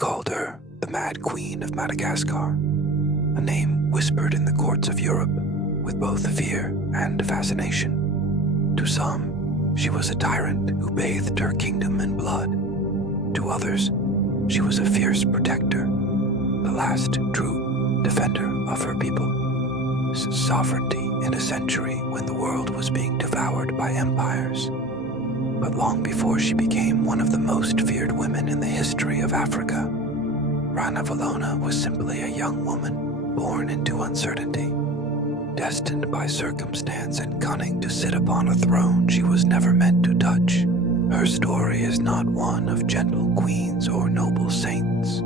called her the Mad Queen of Madagascar, a name whispered in the courts of Europe with both fear and fascination. To some, she was a tyrant who bathed her kingdom in blood. To others, she was a fierce protector, the last true defender of her people. Sovereignty in a century when the world was being devoured by empires. But long before she became one of the most feared women in the history of Africa, Ranavalona was simply a young woman born into uncertainty, destined by circumstance and cunning to sit upon a throne she was never meant to touch. Her story is not one of gentle queens or noble saints.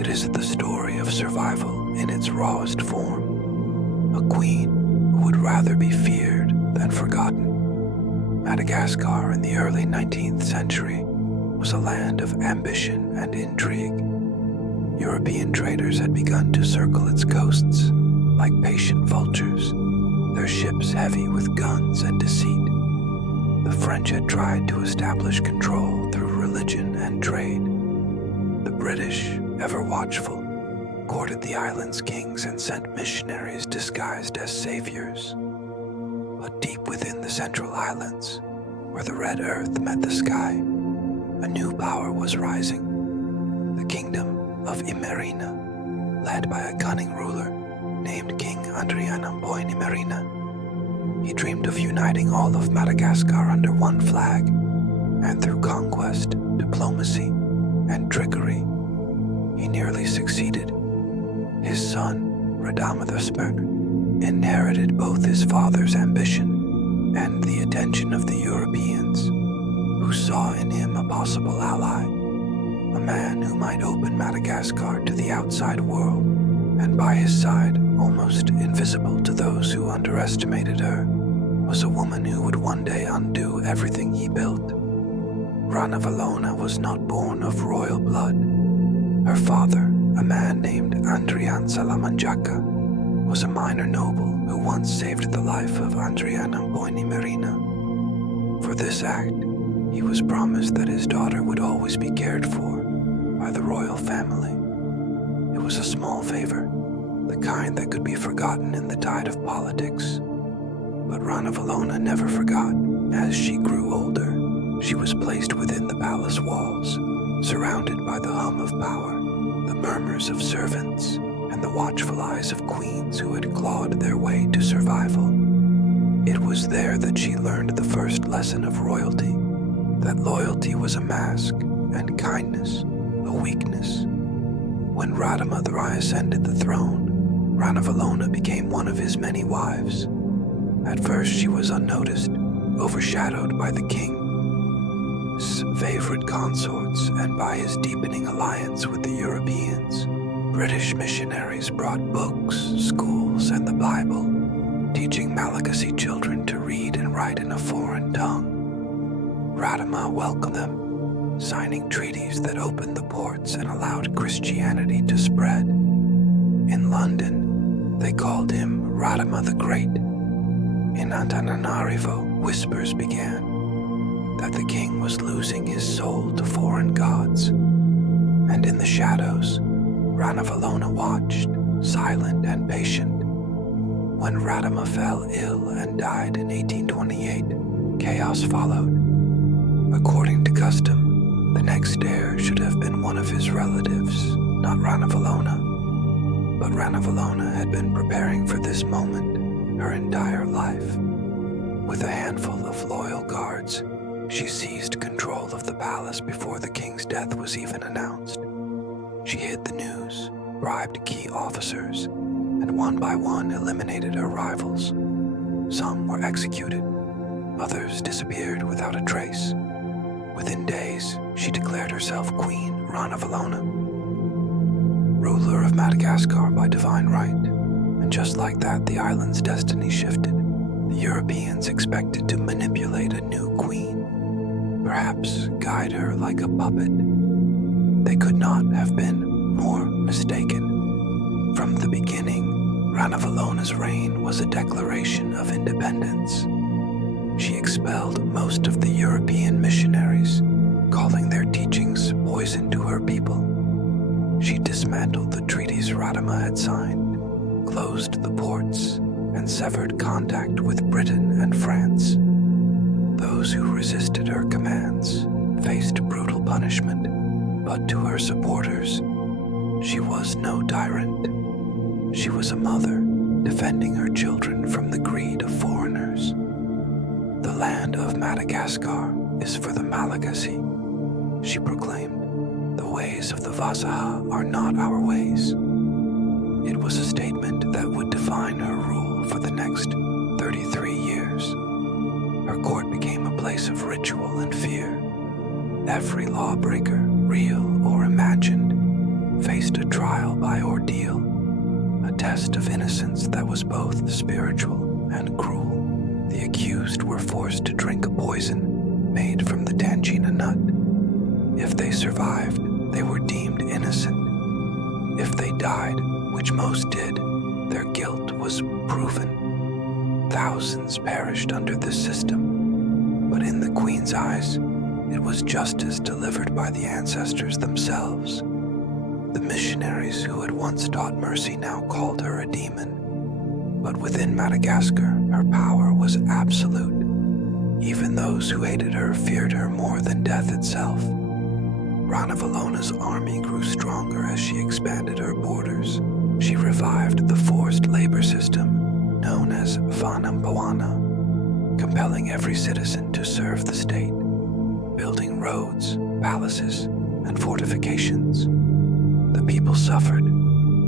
It is the story of survival in its rawest form. A queen who would rather be feared than forgotten. Madagascar in the early 19th century was a land of ambition and intrigue. European traders had begun to circle its coasts like patient vultures, their ships heavy with guns and deceit. The French had tried to establish control through religion and trade. The British, ever watchful, courted the island's kings and sent missionaries disguised as saviors. But deep within the central highlands, where the red earth met the sky, a new power was rising. The kingdom of Imerina, led by a cunning ruler named King Ranavalona I. He dreamed of uniting all of Madagascar under one flag, and through conquest, diplomacy, and trickery, he nearly succeeded. His son, Ranavalona I, inherited both his father's ambition and the attention of the Europeans, who saw in him a possible ally, a man who might open Madagascar to the outside world, and by his side, almost invisible to those who underestimated her, was a woman who would one day undo everything he built. Ranavalona was not born of royal blood. Her father, a man named Andrian Salamanjaka, was a minor noble who once saved the life of Ranavalona I. For this act, he was promised that his daughter would always be cared for by the royal family. It was a small favor, the kind that could be forgotten in the tide of politics. But Ranavalona never forgot. As she grew older, she was placed within the palace walls, surrounded by the hum of power, the murmurs of servants, and the watchful eyes of queens who had clawed their way to survival. It was there that she learned the first lesson of royalty, that loyalty was a mask and kindness a weakness. When Ranavalona I ascended the throne, Ranavalona became one of his many wives. At first she was unnoticed, overshadowed by the king's favorite consorts and by his deepening alliance with the Europeans. British missionaries brought books, schools, and the Bible, teaching Malagasy children to read and write in a foreign tongue. Ranavalona welcomed them, signing treaties that opened the ports and allowed Christianity to spread. In London, they called him Ranavalona the Great. In Antananarivo, whispers began that the king was losing his soul to foreign gods. And in the shadows, Ranavalona watched, silent and patient. When Ranavalona fell ill and died in 1828, chaos followed. According to custom, the next heir should have been one of his relatives, not Ranavalona. But Ranavalona had been preparing for this moment her entire life. With a handful of loyal guards, she seized control of the palace before the king's death was even announced. She hid the news, bribed key officers, and one by one eliminated her rivals. Some were executed, others disappeared without a trace. Within days, she declared herself Queen Ranavalona, ruler of Madagascar by divine right. And just like that, the island's destiny shifted. The Europeans expected to manipulate a new queen, perhaps guide her like a puppet. They could not have been more mistaken. From the beginning, Ranavalona's reign was a declaration of independence. She expelled most of the European missionaries, calling their teachings poison to her people. She dismantled the treaties Radama had signed, closed the ports, and severed contact with Britain and France. Those who resisted her commands faced brutal punishment, but to her supporters, she was no tyrant. She was a mother, defending her children from the greed of foreigners. The land of Madagascar is for the Malagasy, she proclaimed. The ways of the Vasaha are not our ways. It was a statement that would define her rule for the next 33 years. Her court became a place of ritual and fear. Every lawbreaker, real or imagined, faced a trial by ordeal, a test of innocence that was both spiritual and cruel. The accused were forced to drink a poison made from the tangina nut. If they survived, they were deemed innocent. If they died, which most did, their guilt was proven. Thousands perished under this system, but in the Queen's eyes, it was justice delivered by the ancestors themselves. The missionaries who had once taught mercy now called her a demon. But within Madagascar, her power was absolute. Even those who hated her feared her more than death itself. Ranavalona's army grew stronger as she expanded her borders. She revived the forced labor system known as Vanampoana, compelling every citizen to serve the state, building roads, palaces, and fortifications. The people suffered,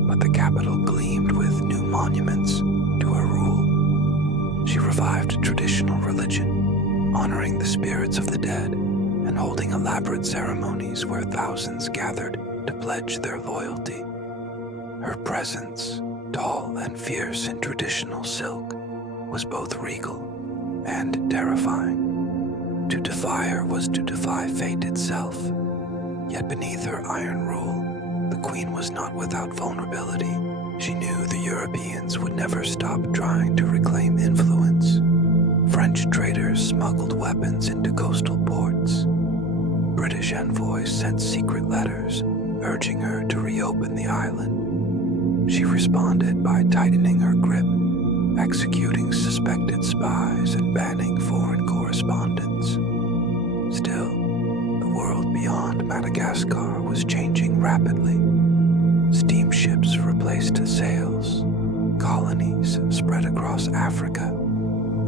but the capital gleamed with new monuments to her rule. She revived traditional religion, honoring the spirits of the dead and holding elaborate ceremonies where thousands gathered to pledge their loyalty. Her presence, tall and fierce in traditional silk, was both regal and terrifying. To defy her was to defy fate itself. Yet beneath her iron rule, the Queen was not without vulnerability. She knew the Europeans would never stop trying to reclaim influence. French traders smuggled weapons into coastal ports. British envoys sent secret letters urging her to reopen the island. She responded by tightening her grip, executing suspected spies and banning foreign correspondence. Still, the world beyond Madagascar was changing rapidly. Steamships replaced sails, colonies spread across Africa,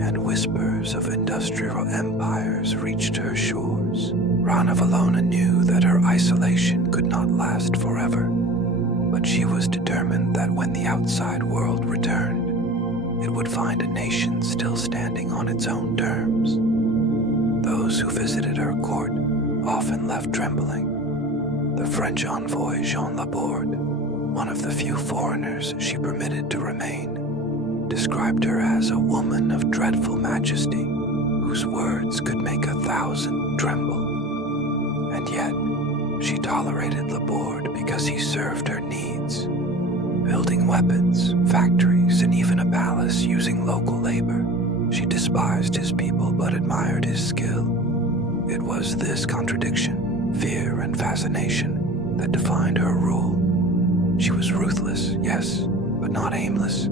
and whispers of industrial empires reached her shores. Ranavalona knew that her isolation could not last forever, but she was determined that when the outside world returned, it would find a nation still standing on its own terms. Those who visited her court often left trembling. The French envoy Jean Laborde, one of the few foreigners she permitted to remain, described her as a woman of dreadful majesty, whose words could make 1,000 tremble. And yet, she tolerated Laborde because he served her needs, building weapons, factories, and even a palace using local labor. She despised his people but admired his skill. It was this contradiction, fear and fascination, that defined her rule. She was ruthless, yes, but not aimless.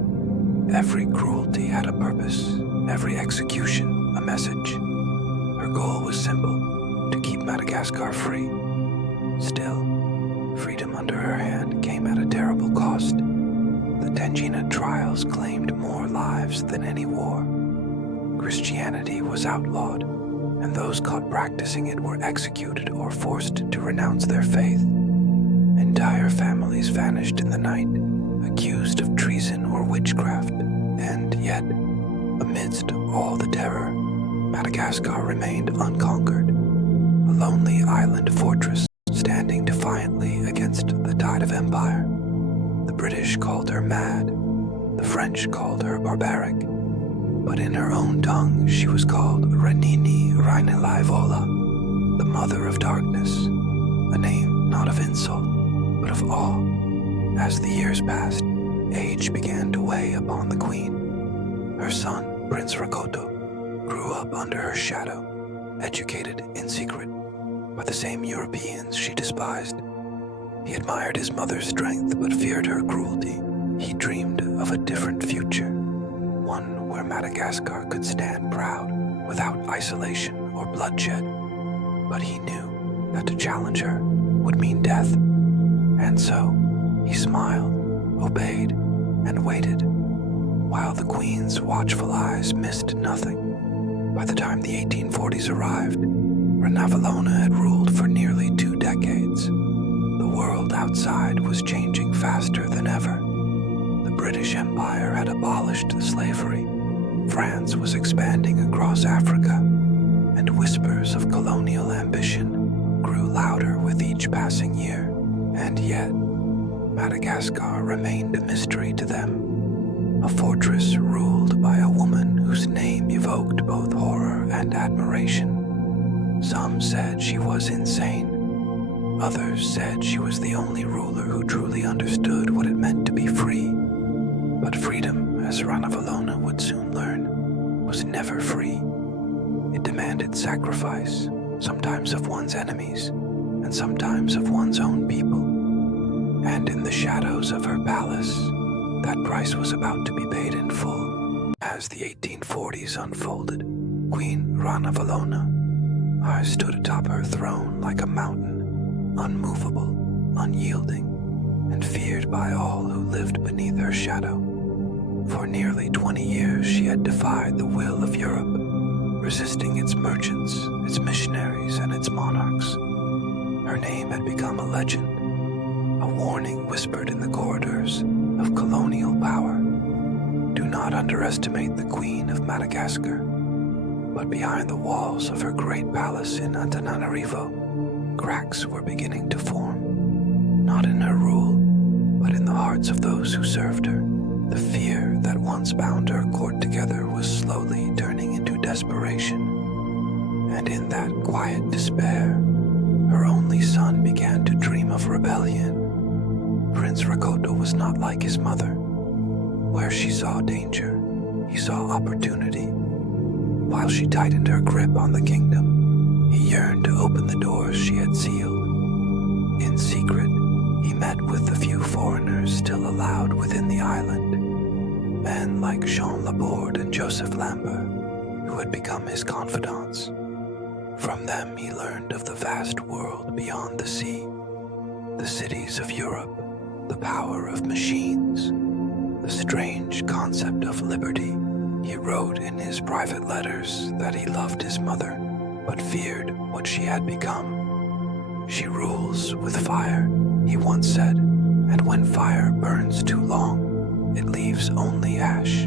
Every cruelty had a purpose, every execution a message. Her goal was simple: to keep Madagascar free. Still, freedom under her hand came at a terrible cost. The Tangina trials claimed more lives than any war. Christianity was outlawed, and those caught practicing it were executed or forced to renounce their faith. Entire families vanished in the night, accused of treason or witchcraft, and yet, amidst all the terror, Madagascar remained unconquered, a lonely island fortress standing defiantly against the tide of empire. The British called her mad, the French called her barbaric, but in her own tongue she was called Ranavalona, the mother of darkness, a name not of insult, but of awe. As the years passed, age began to weigh upon the Queen. Her son, Prince Rakoto, grew up under her shadow, educated in secret by the same Europeans she despised. He admired his mother's strength but feared her cruelty. He dreamed of a different future, one where Madagascar could stand proud without isolation or bloodshed. But he knew that to challenge her would mean death, and so he smiled, obeyed, and waited, while the Queen's watchful eyes missed nothing. By the time the 1840s arrived, Ranavalona had ruled for nearly 2 decades. The world outside was changing faster than ever. The British Empire had abolished slavery. France was expanding across Africa, and whispers of colonial ambition grew louder with each passing year. And yet, Madagascar remained a mystery to them, a fortress ruled by a woman whose name evoked both horror and admiration. Some said she was insane. Others said she was the only ruler who truly understood what it meant to be free. But freedom, as Ranavalona would soon learn, was never free. It demanded sacrifice, sometimes of one's enemies, and sometimes of one's own people. And in the shadows of her palace, that price was about to be paid in full. As the 1840s unfolded, Queen Ranavalona I stood atop her throne like a mountain, unmovable, unyielding, and feared by all who lived beneath her shadow. For nearly 20 years she had defied the will of Europe, resisting its merchants, its missionaries, and its monarchs. Her name had become a legend, a warning whispered in the corridors of colonial power. Do not underestimate the Queen of Madagascar. But behind the walls of her great palace in Antananarivo, cracks were beginning to form, not in her rule, but in the hearts of those who served her. The fear that once bound her court together was slowly turning into desperation. And in that quiet despair, her only son began to dream of rebellion. Prince Rakoto was not like his mother. Where she saw danger, he saw opportunity. While she tightened her grip on the kingdom, he yearned to open the doors she had sealed. In secret, he met with the few foreigners still allowed within the island, men like Jean Laborde and Joseph Lambert, who had become his confidants. From them he learned of the vast world beyond the sea, the cities of Europe, the power of machines, the strange concept of liberty. He wrote in his private letters that he loved his mother, but feared what she had become. She rules with fire, he once said, and when fire burns too long, it leaves only ash.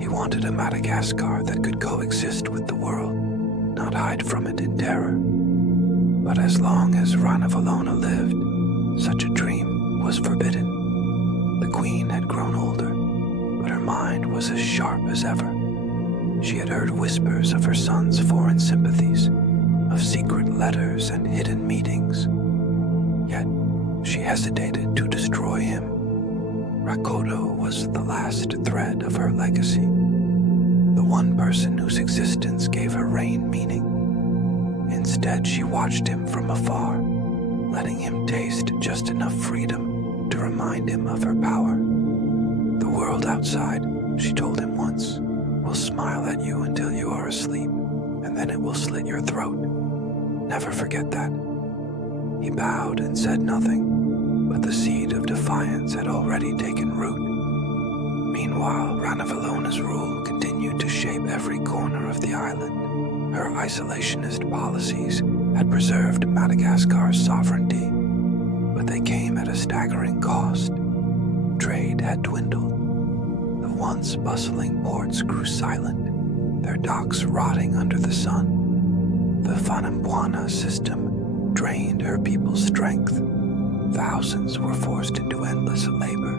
He wanted a Madagascar that could coexist with the world, not hide from it in terror. But as long as Ranavalona lived, such a dream was forbidden. The Queen had grown older, but her mind was as sharp as ever. She had heard whispers of her son's foreign sympathies, of secret letters and hidden meetings. Yet she hesitated to destroy him. Rakoto was the last thread of her legacy, the one person whose existence gave her reign meaning. Instead, she watched him from afar, letting him taste just enough freedom to remind him of her power. The world outside, she told him once, will smile at you until you are asleep, and then it will slit your throat. Never forget that. He bowed and said nothing, but the seed of defiance had already taken root. Meanwhile, Ranavalona's rule continued to shape every corner of the island. Her isolationist policies had preserved Madagascar's sovereignty, but they came at a staggering cost. Trade had dwindled. The once bustling ports grew silent, their docks rotting under the sun. The Fanambuana system drained her people's strength. Thousands were forced into endless labor,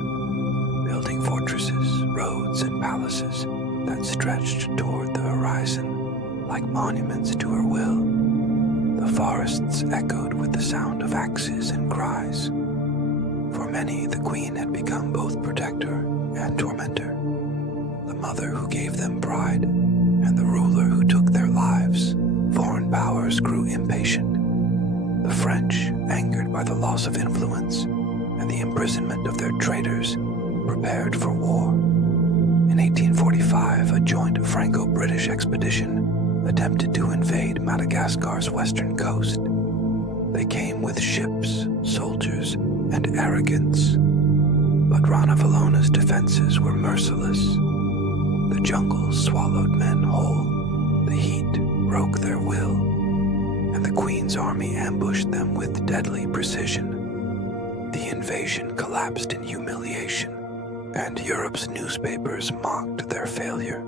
building fortresses, roads, and palaces that stretched toward the horizon like monuments to her will. The forests echoed with the sound of axes and cries. For many, the Queen had become both protector and tormentor, the mother who gave them pride and the ruler who took their lives. Foreign powers grew impatient. The French, angered by the loss of influence and the imprisonment of their traitors, prepared for war. In 1845, a joint Franco-British expedition attempted to invade Madagascar's western coast. They came with ships, soldiers, and arrogance. But Ranavalona's defenses were merciless. The jungle swallowed men whole, the heat broke their will, and the Queen's army ambushed them with deadly precision. The invasion collapsed in humiliation, and Europe's newspapers mocked their failure.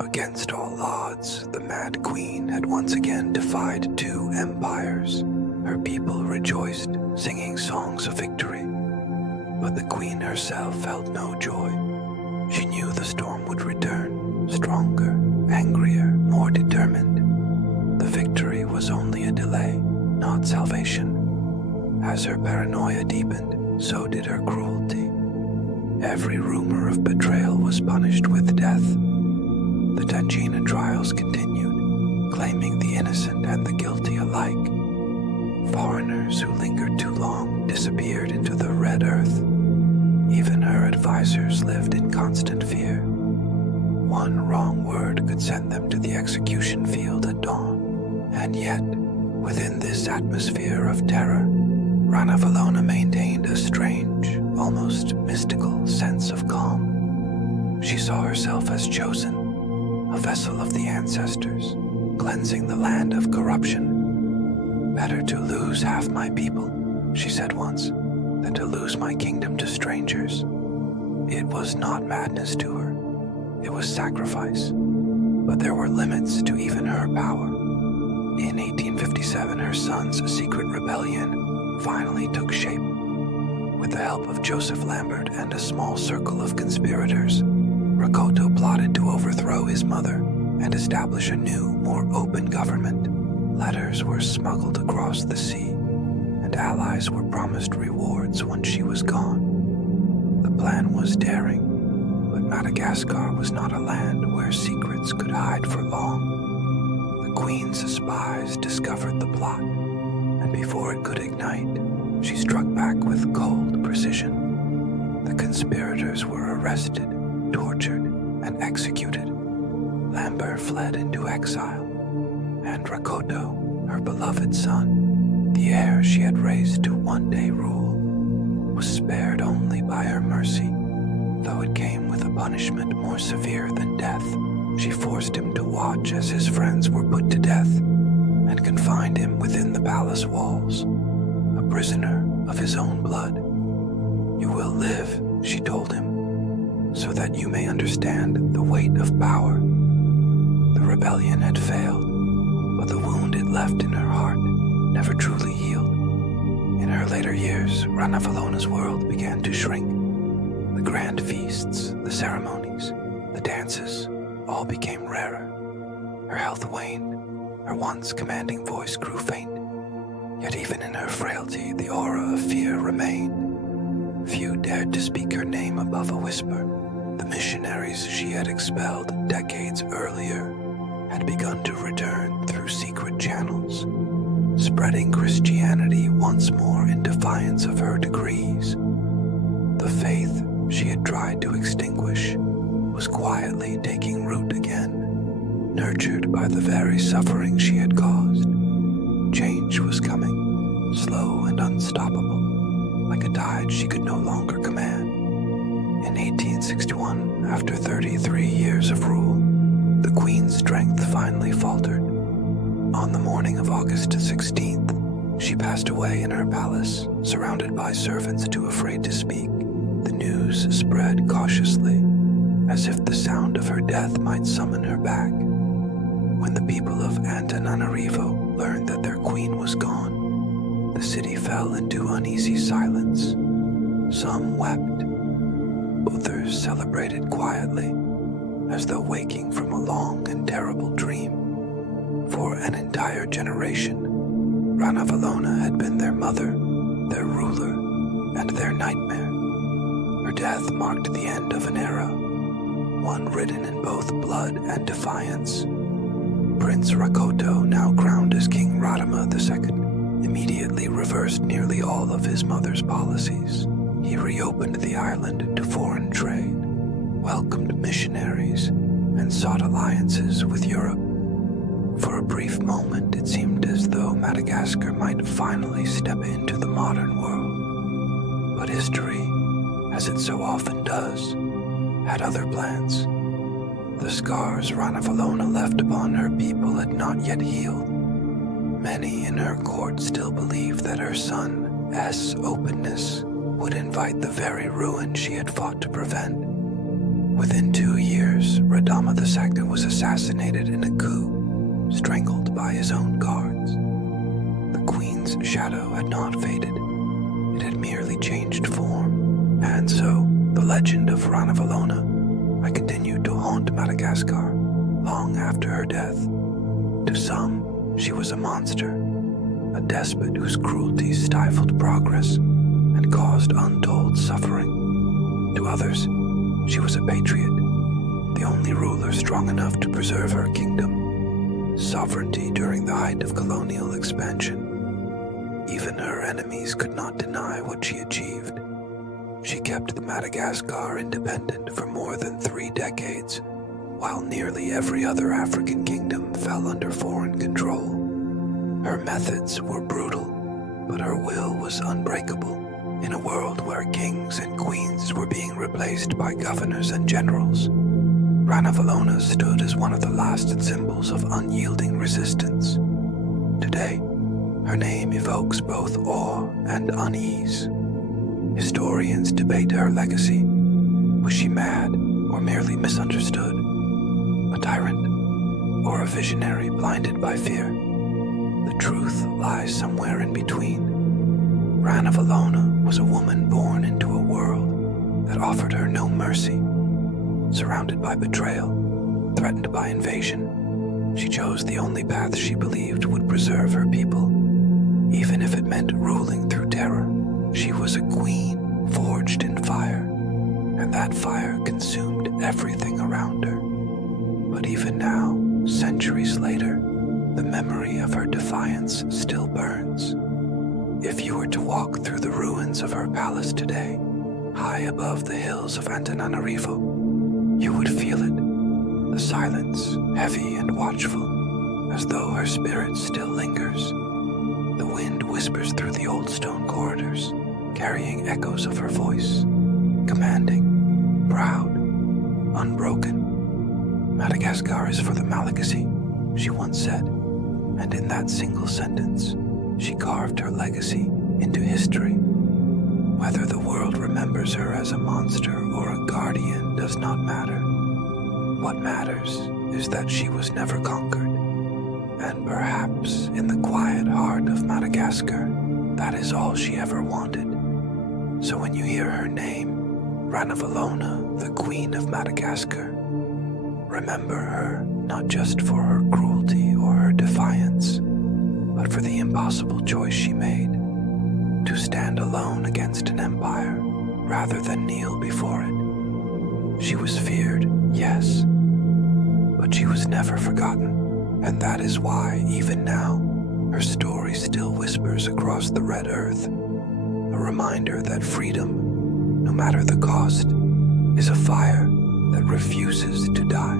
Against all odds, the Mad Queen had once again defied two empires. Her people rejoiced, singing songs of victory. But the Queen herself felt no joy. She knew the storm would return, stronger, angrier, more determined. The victory was only a delay, not salvation. As her paranoia deepened, so did her cruelty. Every rumor of betrayal was punished with death. The Tangina trials continued, claiming the innocent and the guilty alike. Foreigners who lingered too long disappeared into the red earth. Even her advisors lived in constant fear. One wrong word could send them to the execution field at dawn. And yet, within this atmosphere of terror, Ranavalona maintained a strange, almost mystical sense of calm. She saw herself as chosen, a vessel of the ancestors, cleansing the land of corruption. Better to lose half my people, she said once, than to lose my kingdom to strangers. It was not madness to her. It was sacrifice. But there were limits to even her power. In 1857, her son's secret rebellion finally took shape. With the help of Joseph Lambert and a small circle of conspirators, Rakoto plotted to overthrow his mother and establish a new, more open government. Letters were smuggled across the sea, and allies were promised rewards once she was gone. The plan was daring, but Madagascar was not a land where secrets could hide for long. The Queen's spies discovered the plot, and before it could ignite, she struck back with cold precision. The conspirators were arrested, tortured, and executed. Lambert fled into exile, and Rakoto, her beloved son, the heir she had raised to one day rule, was spared only by her mercy. Though it came with a punishment more severe than death, she forced him to watch as his friends were put to death, and confined him within the palace walls, a prisoner of his own blood. "You will live," she told him, "so that you may understand the weight of power." The rebellion had failed, but the wound it left in her heart never truly healed. In her later years, Ranavalona's world began to shrink. The grand feasts, the ceremonies, the dances, all became rarer. Her health waned, her once commanding voice grew faint. Yet even in her frailty, the aura of fear remained. Few dared to speak her name above a whisper. The missionaries she had expelled decades earlier had begun to return through secret channels, spreading Christianity once more in defiance of her decrees. The faith she had tried to extinguish was quietly taking root again, nurtured by the very suffering she had caused. Change was coming, slow and unstoppable, like a tide she could no longer command. In 1861, after 33 years of rule, the Queen's strength finally faltered. On the morning of August 16th, she passed away in her palace, surrounded by servants too afraid to speak. The news spread cautiously, as if the sound of her death might summon her back. When the people of Antananarivo learned that their queen was gone, the city fell into uneasy silence. Some wept, others celebrated quietly, as though waking from a long and terrible dream. For an entire generation, Ranavalona had been their mother, their ruler, and their nightmare. Her death marked the end of an era, one written in both blood and defiance. Prince Rakoto, now crowned as King Radama II, immediately reversed nearly all of his mother's policies. He reopened the island to foreign trade, welcomed missionaries, and sought alliances with Europe. For a brief moment, it seemed as though Madagascar might finally step into the modern world. But history, as it so often does, had other plans. The scars Ranavalona left upon her people had not yet healed. Many in her court still believed that her son's openness would invite the very ruin she had fought to prevent. Within 2 years, Radama II was assassinated in a coup, strangled by his own guards. The queen's shadow had not faded. It had merely changed form. And so, the legend of Ranavalona I continued to haunt Madagascar long after her death. To some, she was a monster, a despot whose cruelty stifled progress and caused untold suffering. To others, she was a patriot, the only ruler strong enough to preserve her kingdom, sovereignty during the height of colonial expansion. Even her enemies could not deny what she achieved. She kept the Madagascar independent for more than 3 decades, while nearly every other African kingdom fell under foreign control. Her methods were brutal, but her will was unbreakable. In a world where kings and queens were being replaced by governors and generals, Ranavalona stood as one of the last symbols of unyielding resistance. Today, her name evokes both awe and unease. Historians debate her legacy. Was she mad or merely misunderstood? A tyrant or a visionary blinded by fear? The truth lies somewhere in between. Ranavalona was a woman born into a world that offered her no mercy. Surrounded by betrayal, threatened by invasion, she chose the only path she believed would preserve her people, even if it meant ruling through terror. She was a queen forged in fire, and that fire consumed everything around her. But even now, centuries later, the memory of her defiance still burns. If you were to walk through the ruins of her palace today, high above the hills of Antananarivo, you would feel it, the silence, heavy and watchful, as though her spirit still lingers. The wind whispers through the old stone corridors, carrying echoes of her voice, commanding, proud, unbroken. Madagascar is for the Malagasy, she once said, and in that single sentence, she carved her legacy into history. Whether the world remembers her as a monster or a guardian does not matter. What matters is that she was never conquered, and perhaps in the quiet heart of Madagascar, that is all she ever wanted. So when you hear her name, Ranavalona, the Queen of Madagascar, remember her not just for her cruelty or her defiance, but for the impossible choice she made, to stand alone against an empire rather than kneel before it. She was feared, yes, but she was never forgotten, and that is why, even now, her story still whispers across the red earth, a reminder that freedom, no matter the cost, is a fire that refuses to die.